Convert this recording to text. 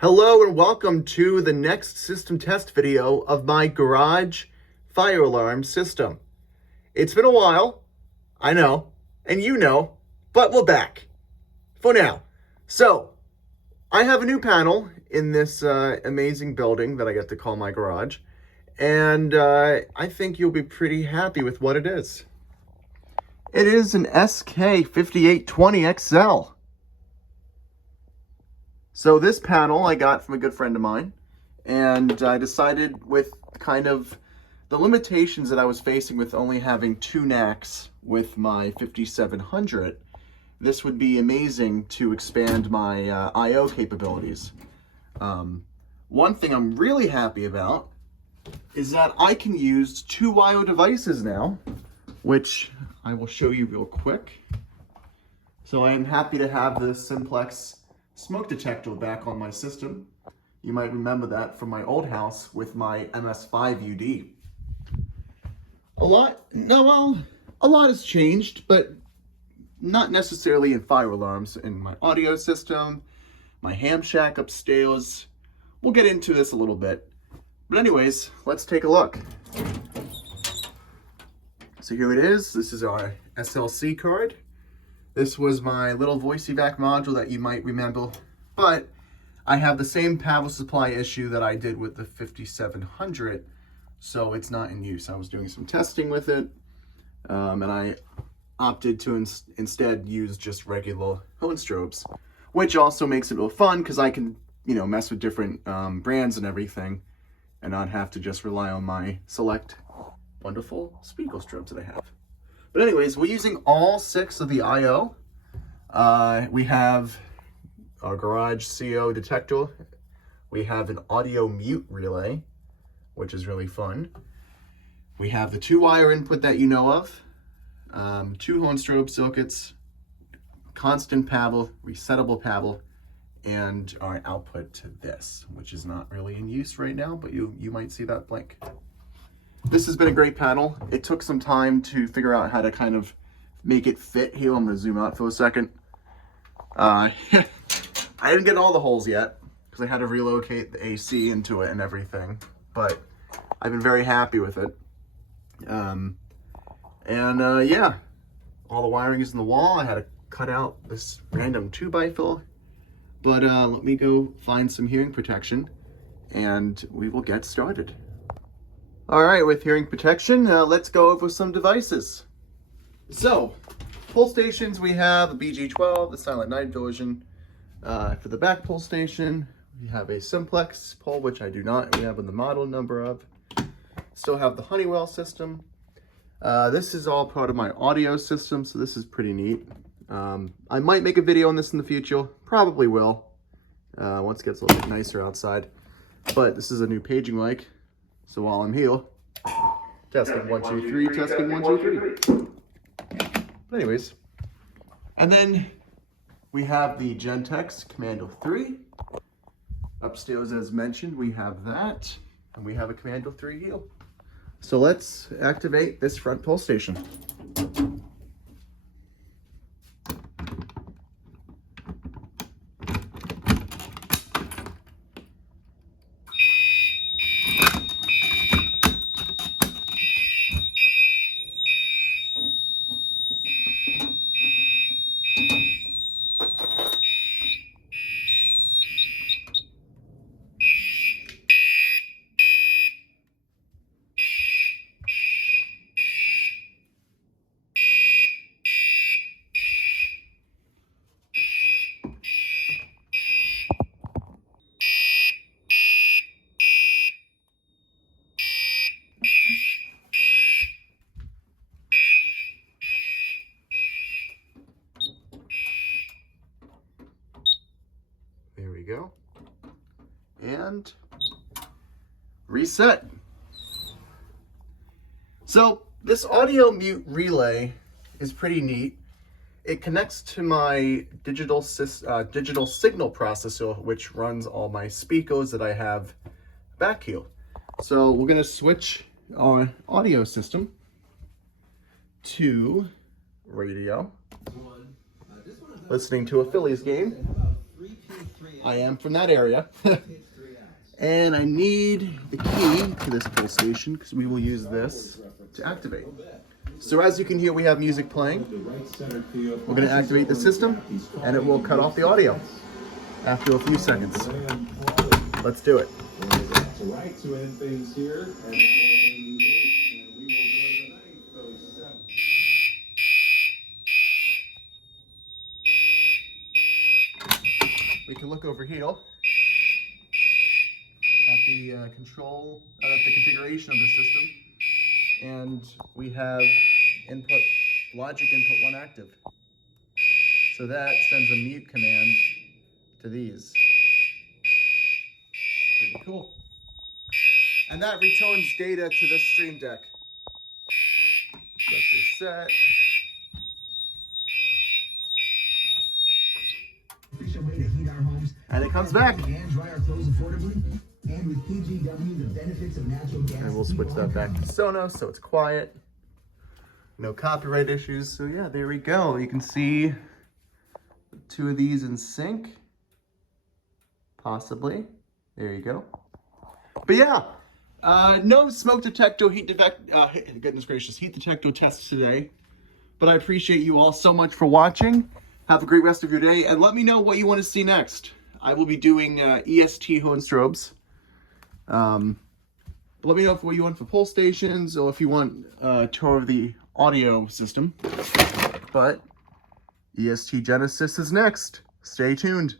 Hello and welcome to the next system test video of my garage fire alarm system. It's been a while, I know, and you know, but we're back for now. So, I have a new panel in this amazing building that I get to call my garage, and I think you'll be pretty happy with what it is. It is an SK-5820XL. So this panel I got from a good friend of mine, and I decided with kind of the limitations that I was facing with only having two NACs with my 5700, this would be amazing to expand my I/O capabilities. One thing I'm really happy about is that I can use two I/O devices now, which I will show you real quick. So I am happy to have this simplex smoke detector back on my system. You might remember that from my old house with my MS5 UD. A lot has changed, but not necessarily in fire alarms. In my audio system, my ham shack upstairs. We'll get into this a little bit. But anyways, let's take a look. So here it is. This is our SLC card. This was my little voice evac module that you might remember, but I have the same power supply issue that I did with the 5700, so it's not in use. I was doing some testing with it, and I opted to instead use just regular phone strobes, which also makes it real fun because I can, mess with different brands and everything, and not have to just rely on my select wonderful speaker strobes that I have. But anyways, we're using all 6 of the I/O. We have our garage CO detector. We have an audio mute relay, which is really fun. We have the 2-wire input that you know of, 2 horn strobe circuits, constant paddle, resettable paddle, and our output to this, which is not really in use right now, but you might see that blink. This has been a great panel. It took some time to figure out how to kind of make it fit here. I'm going to zoom out for a second. I didn't get all the holes yet because I had to relocate the AC into it and everything, but I've been very happy with it. Yeah, all the wiring is in the wall. I had to cut out this random 2x4, but let me go find some hearing protection and we will get started. All right, with hearing protection, let's go over some devices. So, pull stations, we have a BG12, the Silent Night version. For the back pull station, we have a simplex pull, which I do not have the model number of. Still have the Honeywell system. This is all part of my audio system, so this is pretty neat. I might make a video on this in the future, probably will, once it gets a little bit nicer outside. But this is a new paging mic. So while I'm here, testing 1, 2, 3, testing 1, 2, 3. But anyways, and then we have the Gentex Commando 3. Upstairs, as mentioned, we have that, and we have a Commando 3 here. So let's activate this front pull station. There we go. And reset. So this audio mute relay is pretty neat. It connects to my digital signal processor, which runs all my speakers that I have back here. So we're going to switch our audio system to radio, listening to a Phillies game. I am from that area. And I need the key to this pull station because we will use this to activate. So as you can hear, we have music playing. We're going to activate the system and it will cut off the audio after a few seconds. Let's do it. We can look over here at the control, at the configuration of the system, and we have input, logic input 1 active. So that sends a mute command to these. Pretty cool. And that returns data to the stream deck. Let's reset. And it comes back. And we'll switch that back to Sonos so it's quiet. No copyright issues. So yeah, there we go. You can see 2 of these in sync. Possibly. There you go. But yeah, no smoke detector, heat detector tests today. But I appreciate you all so much for watching. Have a great rest of your day, and let me know what you want to see next. I will be doing EST horn strobes. Let me know what you want for pull stations, or if you want a tour of the audio system. But EST Genesis is next. Stay tuned.